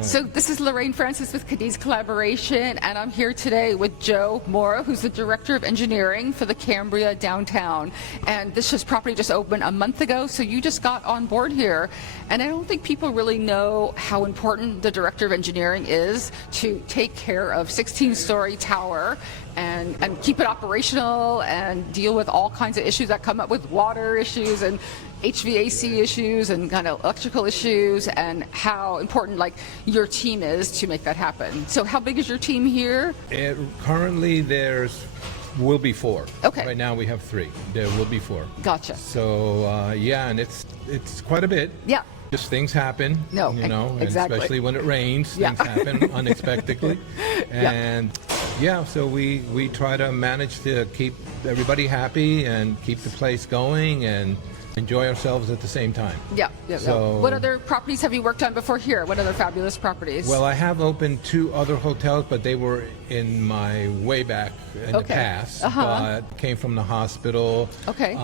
So this is Lorraine Francis with Cadiz Collaboration, and I'm here today with Joe Mora, who's the Director of Engineering for the Cambria downtown. And this property just opened a month ago, so you just got on board here. And I don't think people really know how important the Director of Engineering is to take care of 16-story tower and keep it operational and deal with all kinds of issues that come up with water issues and HVAC issues and kind of electrical issues, and how important like your team is to make that happen. So how big is your team here? Currently will be 4. Okay. Right now we have 3. There will be 4. Gotcha. So yeah, and it's quite a bit. Yeah. Just things happen, exactly. especially when it rains, things happen unexpectedly. And yeah, so we try to manage to keep everybody happy and keep the place going and enjoy ourselves at the same time. So what other properties have you worked on before here? What other fabulous properties? Well, I have opened 2 other hotels, but they were in my way back in the past. But came from the hospital,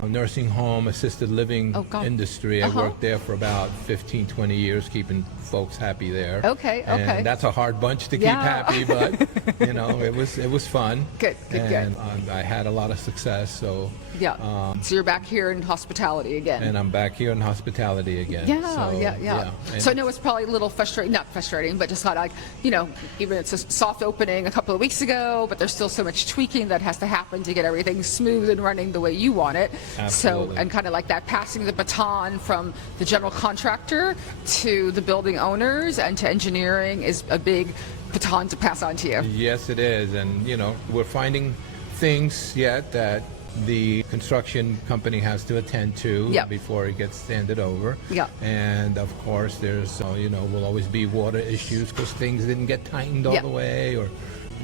nursing home, assisted living industry. I worked there for about 15, 20 years, keeping folks happy there. And that's a hard bunch to keep happy, but it was fun. Good. And I had a lot of success. So so you're back here in hospitality again. And I'm back here in hospitality again. So I know it's probably a little frustrating, not frustrating, but just like, even it's a soft opening a couple of weeks ago, but there's still so much tweaking that has to happen to get everything smooth and running the way you want it. Absolutely. So, and kind of like that passing the baton from the general contractor to the building owners and to engineering is a big baton to pass on to you. Yes, it is. And, we're finding things yet that the construction company has to attend to before it gets handed over. And of course there's will always be water issues because things didn't get tightened all the way, or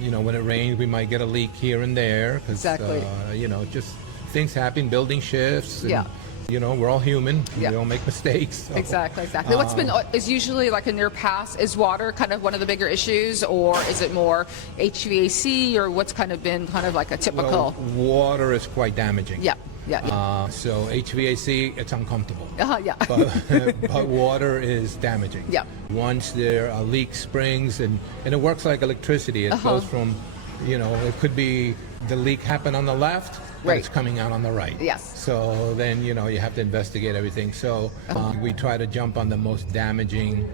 when it rains we might get a leak here and there because just things happen, building shifts and, we're all human. We all make mistakes. So. Exactly. What's been is usually like in your past, is water kind of one of the bigger issues, or is it more HVAC, or what's kind of been kind of like a typical? Well, water is quite damaging. So HVAC, it's uncomfortable. But water is damaging. Once there are leak springs, and it works like electricity. It goes from, it could be the leak happened on the left, but it's coming out on the right. So then, you have to investigate everything. So we try to jump on the most damaging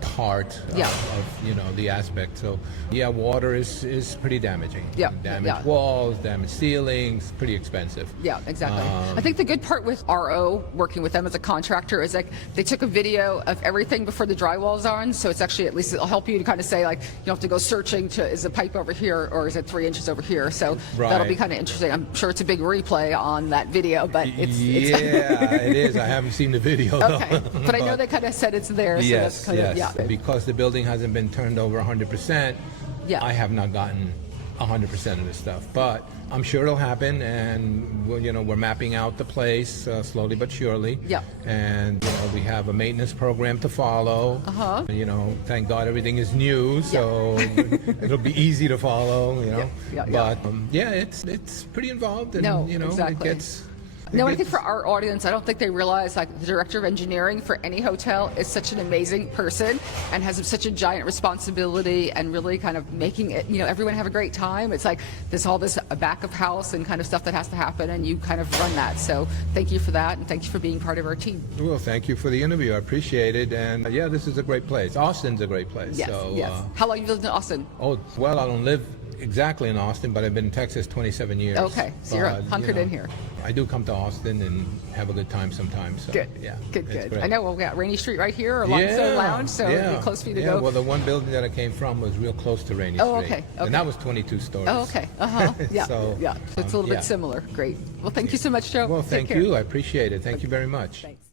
part of the aspect. So water is pretty damaging. Damaged walls, damaged ceilings, pretty expensive. I think the good part with RO, working with them as a contractor, is like they took a video of everything before the drywall's on, so it's actually, at least it'll help you to kind of say, like, you don't have to go searching to, is the pipe over here or is it 3 inches over here? So that'll be kind of interesting. I'm sure it's a big replay on that video, but it's it is. I haven't seen the video though. But I know they kind of said it's there. So that's kind of, because the building hasn't been turned over 100%, I have not gotten 100% of this stuff, but I'm sure it'll happen, and we're mapping out the place slowly but surely. And we have a maintenance program to follow. Thank God everything is new, so it'll be easy to follow. But it's pretty involved, and it gets. No, I think for our audience, I don't think they realize like the director of engineering for any hotel is such an amazing person and has such a giant responsibility, and really kind of making it, everyone have a great time. It's like there's all this back of house and kind of stuff that has to happen, and you kind of run that. So thank you for that, and thank you for being part of our team. Well, thank you for the interview. I appreciate it. And this is a great place. Austin's a great place. Yes. How long have you lived in Austin? Oh, well, I don't live exactly in Austin, but I've been in Texas 27 years. Okay, so you're hunkered in here. I do come to Austin and have a good time sometimes. So, good. Good. I know we've got Rainy Street right here along the lounge, so it'll be close for you to go. Well, the one building that I came from was real close to Rainy Street. And that was 22 stories. So it's a little bit similar. Great. Well, thank you so much, Joe. Well, thank you. I appreciate it. Thank you very much. Thanks.